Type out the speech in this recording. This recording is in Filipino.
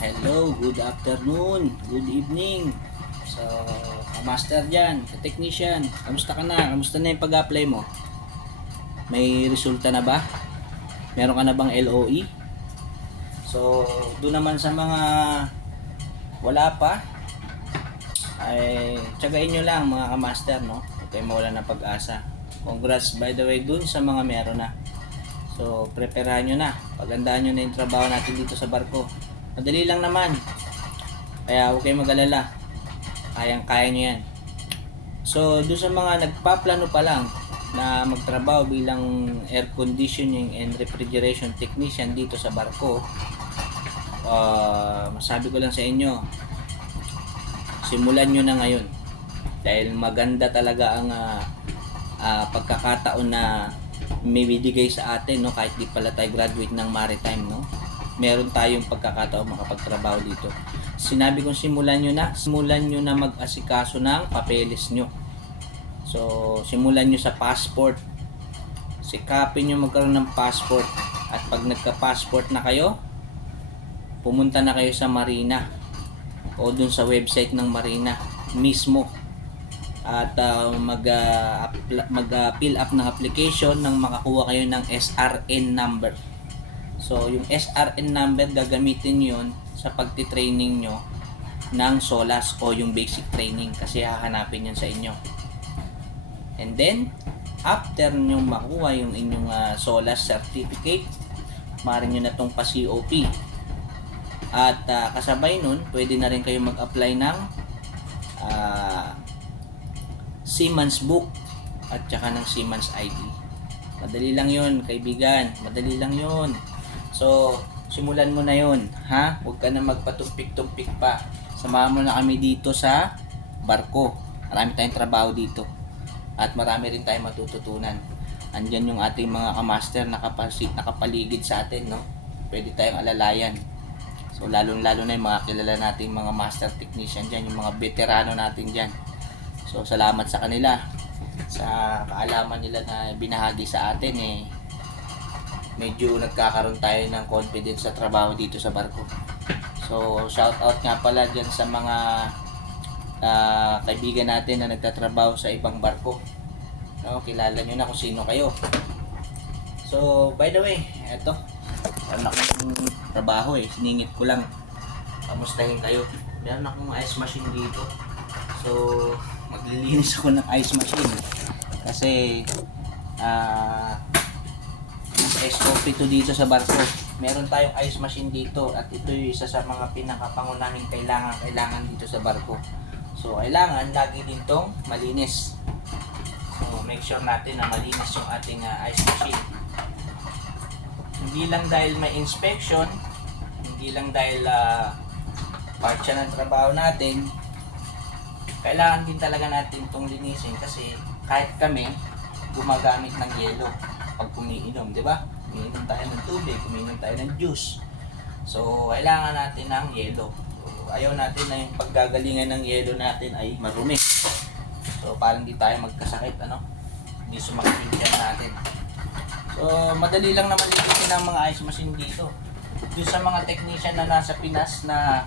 Hello, good afternoon, good evening. So, master dyan, technician, kamusta ka na? Kamusta na yung pag-apply mo? May resulta na ba? Meron ka na bang LOE? So, doon naman sa mga wala pa, ay tsagain nyo lang mga kamaster, no? Huwag kayong mawala ng pag-asa. Congrats by the way dun sa mga meron na. So, preparahan nyo na. Pagandaan nyo na yung trabaho natin dito sa barko. Madali lang naman. Kaya huwag kayong mag-alala. Kayang-kaya nyo yan. So, doon sa mga nagpaplano pa lang na magtrabaho bilang air conditioning and refrigeration technician dito sa barko, uh, masabi ko lang sa inyo, simulan nyo na ngayon. Dahil maganda talaga ang ah, ah, pagkakataon na may bibigay sa atin no kahit di pala tayo graduate ng maritime no meron tayong pagkakataon makapagtrabaho dito. Sinabi kong simulan nyo na simulan nyo na mag-asikaso ng papeles nyo. So simulan nyo sa passport. Sikapin nyo magkaroon ng passport. At pag nagka-passport na kayo pumunta na kayo sa marina o dun sa website ng marina mismo. At uh, mag uh, mag uh, fill up ng application nang makakuha kayo ng SRN number. So yung SRN number gagamitin yon sa pagti-training nyo ng SOLAS o yung basic training kasi hahanapin yan sa inyo. And then after nyo makuha yung inyong uh, SOLAS certificate, maaari nyo na tong pa-COP. At uh, kasabay nun, pwede na rin kayo mag-apply ng uh, Siemens Book at saka ng Siemens ID. Madali lang yon kaibigan. Madali lang yon So, simulan mo na yon ha? Huwag ka na magpatumpik-tumpik pa. Samahan mo na kami dito sa barko. Marami tayong trabaho dito. At marami rin tayong matututunan. Andyan yung ating mga kamaster nakapasit, nakapaligid sa atin, no? Pwede tayong alalayan. So, lalong-lalo na yung mga kilala nating mga master technician dyan, yung mga veterano natin dyan. So salamat sa kanila sa kaalaman nila na binahagi sa atin eh medyo nagkakaroon tayo ng confidence sa trabaho dito sa barko. So shout out nga pala diyan sa mga ah, kaibigan natin na nagtatrabaho sa ibang barko. No, kilala niyo na kung sino kayo. So by the way, eto meron akong trabaho eh, siningit ko lang. Kamustahin kayo? Meron akong ice machine dito. So, maglilinis ako ng ice machine. Kasi, ah, uh, SOP to dito sa barko. Meron tayong ice machine dito at ito yung isa sa mga pinakapangunahing kailangan kailangan dito sa barko. So, kailangan lagi din tong malinis. So, make sure natin na malinis yung ating ah, ice machine. Hindi lang dahil may inspection, hindi lang dahil ah, part siya ng trabaho natin, kailangan din talaga natin itong linisin kasi kahit kami gumagamit ng yelo pag umiinom, di ba? Umiinom tayo ng tubig, umiinom tayo ng juice. So, kailangan natin ng yelo. So, ayaw natin na yung paggagalingan ng yelo natin ay marumi. So, parang di tayo magkasakit, ano? Hindi sumakit tiyan natin. So, madali lang naman linisin ang mga ice machine dito. Yung sa mga technician na nasa Pinas na